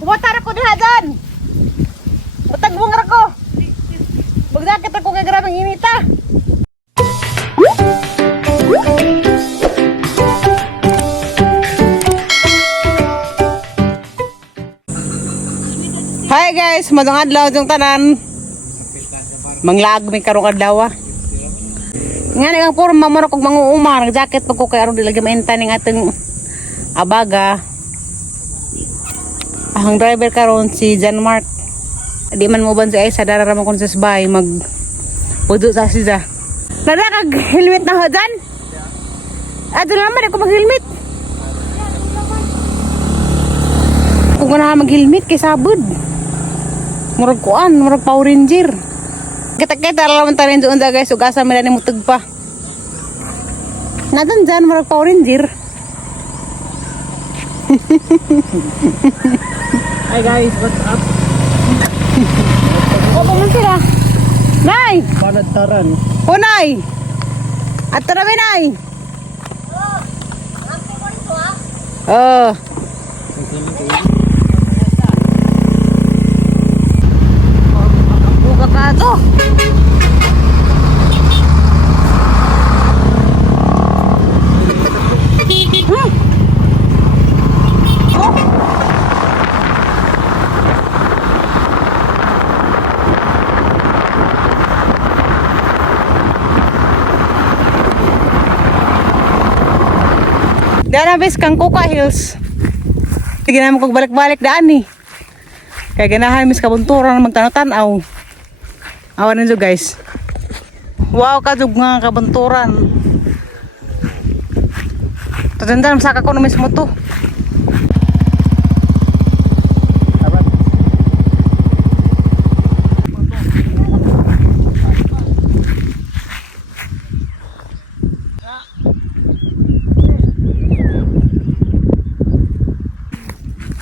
Bumatar ako diha dyan. Butagbong ako. Bagdakit ako kay grabing inita. Hi guys, madong adlaw yung tanan. Manglag may karong adlaw. Nga nga puro mamano kog manguumar, jacket pag ko kay aron dilagi mainta ning ating abaga. Ang driver karon si John Mark. Di man mo ban sa dararaman kon sa bay mag pudo sa siya. Nada kag helmet na ho dyan? Adto naman ako mag-helmet. Kung na mag-helmet kay sabod. Murag kuan, murag Power Ranger. Kita-kita lang tanin doon da guys, ug asa man ni mutug pa. Nadan dyan murag Power Ranger. Hi guys, what's up? Opo man sila. Nay! Panagtaran. O nay! At tarabi nay! Oh. Buka ka to. Daan na bes kang Kuka Hills. Sige na mo kog balik-balik daan ni. Kaya ganahan mis kabunturan magtanaw-tanaw. Awan ninyo guys. Wow, kadug nga kabunturan. Tatandaan saka ko na mismo to.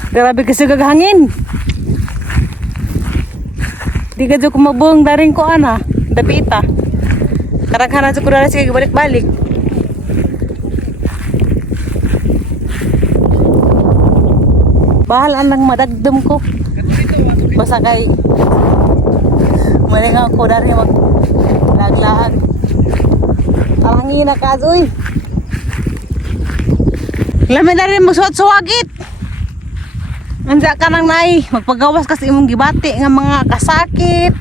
Grabe kasi gaghangin. Di ka dyan kumabong daring ko ana. Dapita. Karaghanan sa kudara sige balik-balik. Bahal ang madagdam ko. Basta kay malingaw ko dari maglaglaan. Alangin na kazoy. Lamin na rin magsuwat-suwagit. Anja ka nang nay, magpagawas kasi imong gibati nga mga kasakit,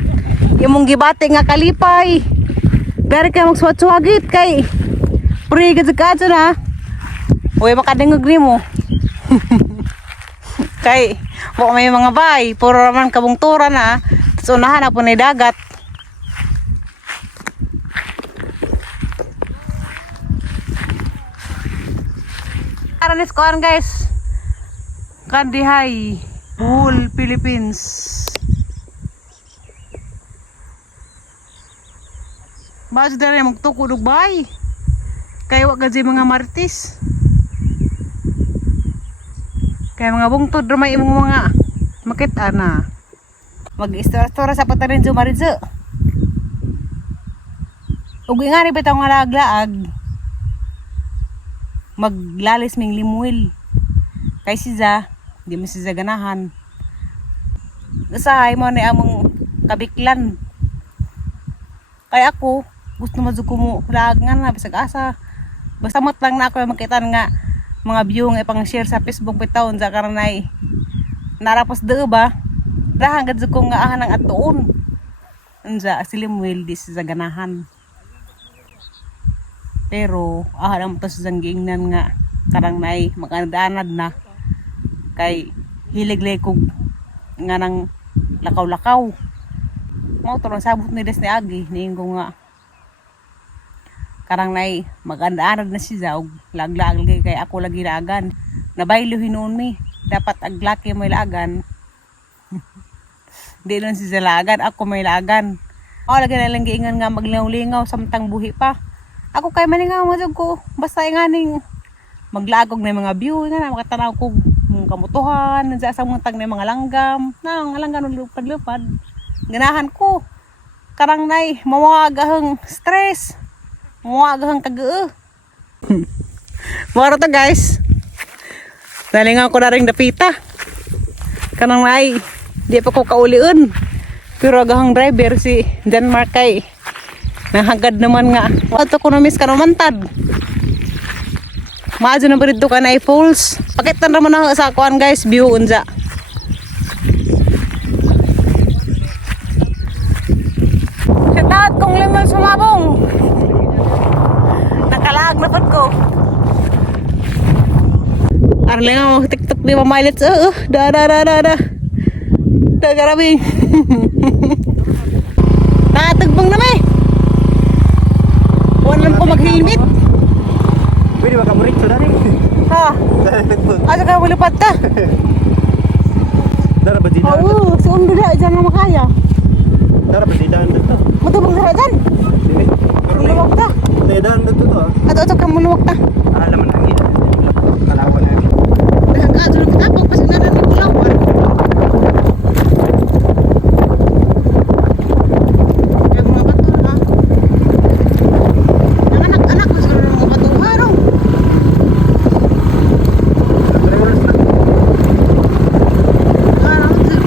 imong gibati nga kalipay. Dari ka magsuwat-suwagit kay pre gad-gad na. Uy makadengog nimo. Kay mo may mga bay, puro raman kabungturan na. Tapos unahan na po ni dagat. Aranis koan guys. Kandihay, Bohol, Philippines. Bakit na rin magtukod og bay? Kaya wag gadyo mga martis. Kaya mga bungtod ramay imong mga makita na. Mag-istora-stora sa patarin sa maridso. Ug nga rin bitaw nga laag-laag. Maglalis ming limuil. Kay siya di mo siya ganahan. Usahay mo ni among kabiklan. Kaya ako, gusto mo dyan mo lag nga na, bisag asa. Basta mot lang na ako makita nga mga view nga ipang share sa Facebook bitaon sa karanay. Narapos doon ba? Dahan gadyo ko nga ahan ang atuon. Andiya, silimwil di siya ganahan. Pero, ahan ang to sa giingnan nga karanay, maganadanad na. Kay hilig kog nga nang lakaw-lakaw. Mao to lang sabot ni des ni agi niingo nga karang nay maganda-anad na siya og lag-lag kay ako lagi laagan. Nabaylo hinuon mi. Dapat aglaki may laagan. Di lang siya laagan, ako may laagan. Ako lagi na lang giingan nga maglingaw-lingaw samtang buhi pa. Ako kay maningaw mo ko basta nganing maglagog na mga view nga na makatanaw ko mga kamutuhan, nandiyan sa mga tag na mga langgam, na mga langgam ng lupad-lupad. Ganahan ko. Karang nay, mawagahang stress. Mawagahang kagoo. Mara to guys. Nalingaw ko na rin dapita. Kanang nay, di pa ko kauliun. Pero agahang driver si Denmark kay nahagad naman nga. Wato ko na miss ka namantad. Maadyo na ba dito ka na falls. Pakitan naman na sa kuan guys, view unja. Shoutout kong limol sumabong. Nakalaag na ko. Arle nga mo TikTok di mamailit. Da. Da grabe. Natagbang na may. Huwag lang ko mag-helmet. Pwede ba kamurit sa dani? Ha? Asa ka malipat ta? Dara ba didaan? Oo, si Undo na dyan na makaya. Dara ba didaan dito? Matubang dara dyan. Dili. Pero Muluwag ta. didaan dito to. Ato ka muluwag ta. Alam man lagi. Kalawan lagi. Nagkakaso na kita pag pasingaran ni Kulaw. Kaya mga bato na. Ang anak-anak mo sila ng mga bato harong. Oras na. Harong sir.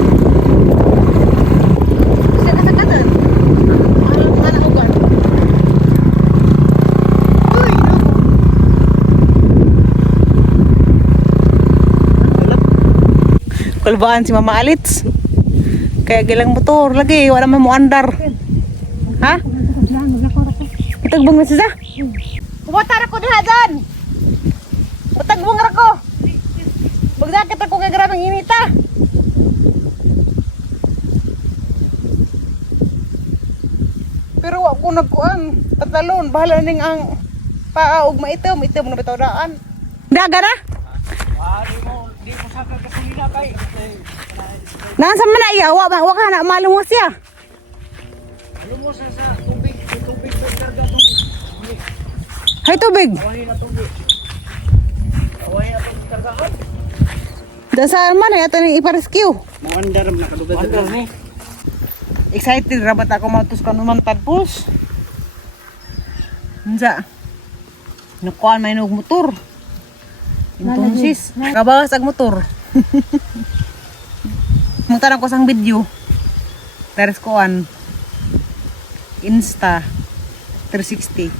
Kasi kasagatan. Harong mga naugan. Uy, no. Kulbaan si Mama Alits. Kaya gilang motor lagi, wala man mo andar. Ha? Tagbong na siya. Pumunta ko diha dyan. Tagbong ra ko. Magdakit ako kay grabing inita. Pero ako nagkuan, tatalon, bahala ning ang paa ug maitom na bitaw daan. Daga na? Di mo sa gasolina kay. Nasa man na iya, wa ka na malumos siya. Alam mo sa tubig sa karga tubig. Hay tubig. Away na tubig. Away na tubig kargaan. Dasar man ay ato ning ipa-rescue. Mo andar na kadugad. Andar ni. Excited rabat ako mautos ka naman tadpos. Unsa? Nakuan may nog motor. Entonces, kabawas ag motor. Mutan ko sang video. Teres koan. Insta 360.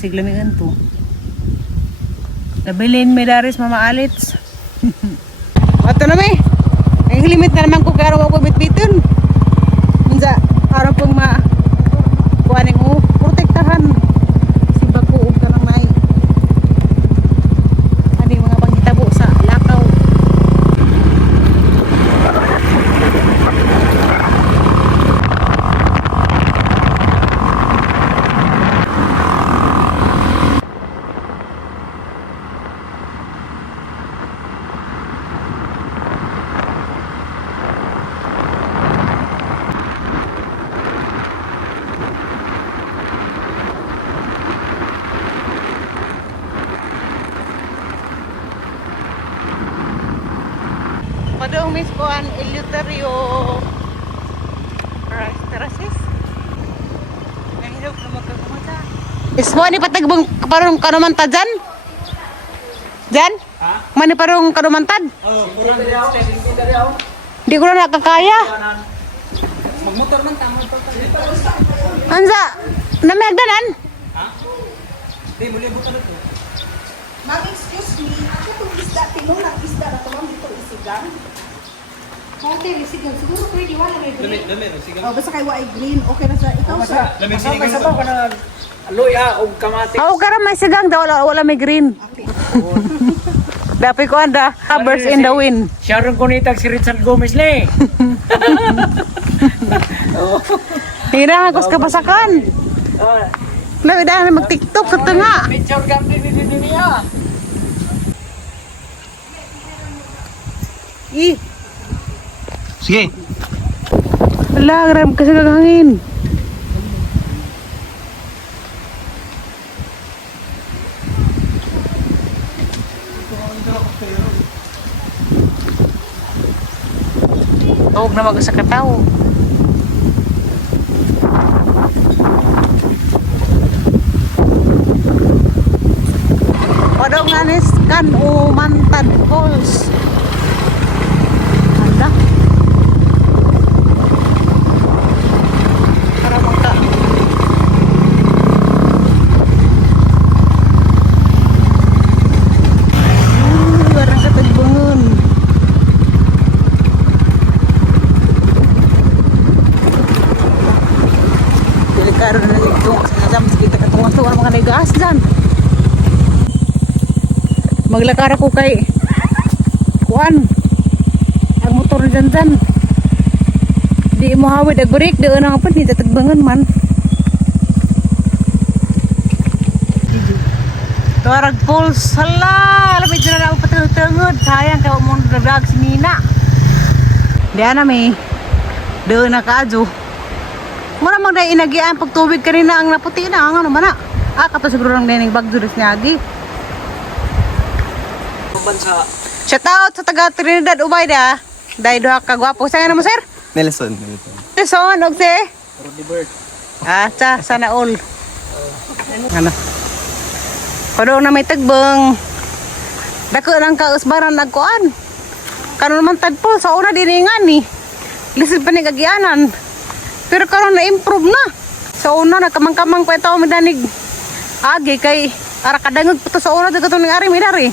Siglamigan to. Nabilin may daris Mama Alits. Ato na may. Ang limit na naman ko kaya ako bitbitin. Minsa, araw pong kuhanin mo, protektahan. Si Baku, ka nang may. Ano yung mga panghitabo sa lakaw. Padong miss ko ang Eleuterio Terraces. Nahilog na magkakamata. Ismo ni patagbong parang kanumantad dyan? Dyan? Ha? Mani parang kanumantad? Oh, puro dari aw. Di ko na nakakaya. Magmotor man tama to. Ansa? Namagdanan? Ha? Di mo libutan ito. Ma'am, excuse me. Ako itong isda, tinulang isda na ito, ma'am, dito isigang. Okay, isigang. Siguro pwede, wala may green. Dami, sige. Oh, basta kay White Green. Okay na sa ikaw, sir. Lamig sinigang. May sabaw ka na luya og kamate. Oo, kara may sigang daw wala may green. Dapat ko anda, birds in the wind. Siya rin kunitag si Richard Gomez le. Hirang ako sa kapasakan. Lawi dahil na mag-tiktok sa tunga. Picture kang din niya. Sige. Wala, gram kasi kagangin. Huwag na mag sa kataw. Agian o Mantad Falls. Hala. Para magka. Barang katagbangon. Delikado na lang ito. Kasama sa kita katungan to. Ang mga nagaas dyan. Maglakar ako kay kuan ang motor dyan dyan di mo hawid ag break doon ang apa ni tatagbangan man Tuareg Falls. Hala alam medyo na ako patungod sayang kaya mo nagdag si Nina diyan na may doon na kadyo muna magday inagian pag tubig kanina ang naputi na ang ano man na kato siguro lang dining bagduris ni Agi. Bansa. Shout out sa taga Trinidad Ubayda. Dahil doha ka gwapo. Saan mo sir? Nelson. Nelson, og si? Rudy Bird. Sana all. Ano? Kado na may tagbang. Dako nang kausbaran nagkuan. Karon naman tadpol sa una diningan ni. Lisod pa ni kagianan. Pero karon na improve na. Sa una nagkamang-kamang pa ito midanig. Agi kay ara kadangog pa to sa una daga to ning ari midari.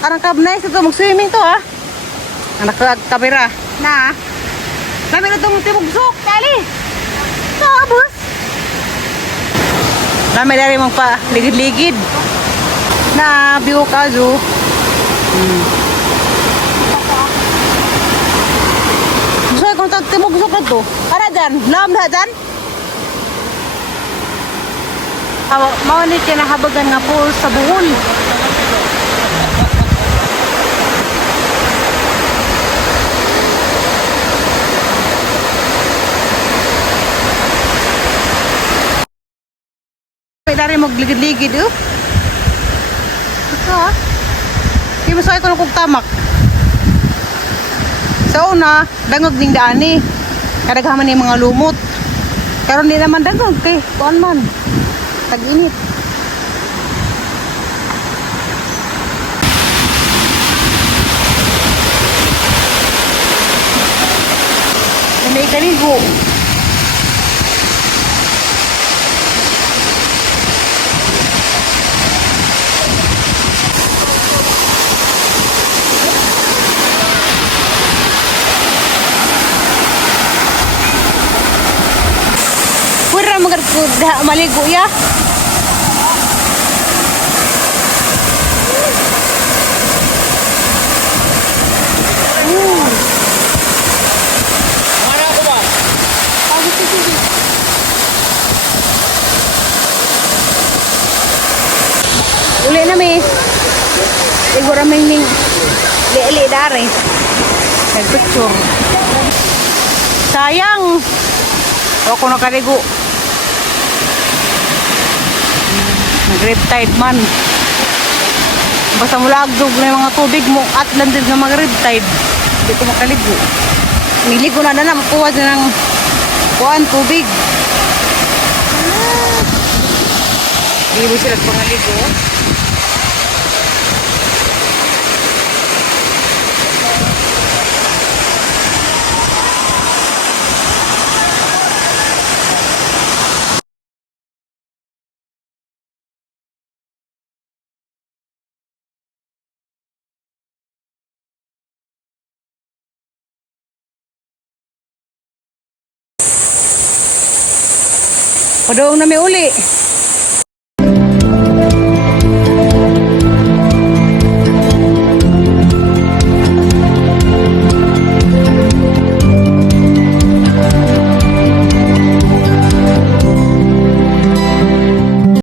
Arang kabnay ito mag-swimming to ha. Anak kamera na. Kami na itong timugsok kali. Sabos. Kami dari magpa ligid-ligid. Na view kazo. Gusto ko itong timugsok na to. Para dyan. Lam na dyan. Maunit yan na habagan nga po sa buhol. Dari magligid-ligid ito ha di masakay ko na kong tamak sa una dangog ning daani kadaghaman ni mga lumot karon di naman dangog kay kuan man tag-init may kaligo. Magkuda maligo ya. Mana ako ba? Uli na mi. Siguro may ning li dari. Nagpicture. Sayang. Ako nakaligo. Nag-red tide man. Basta mula agdog na yung mga tubig mo at landin ng mga red tide. Hindi ko makaligo. Niligo na na makuha na ng kuhaan tubig. Hindi mo sila pangaligo. Padong na may uli.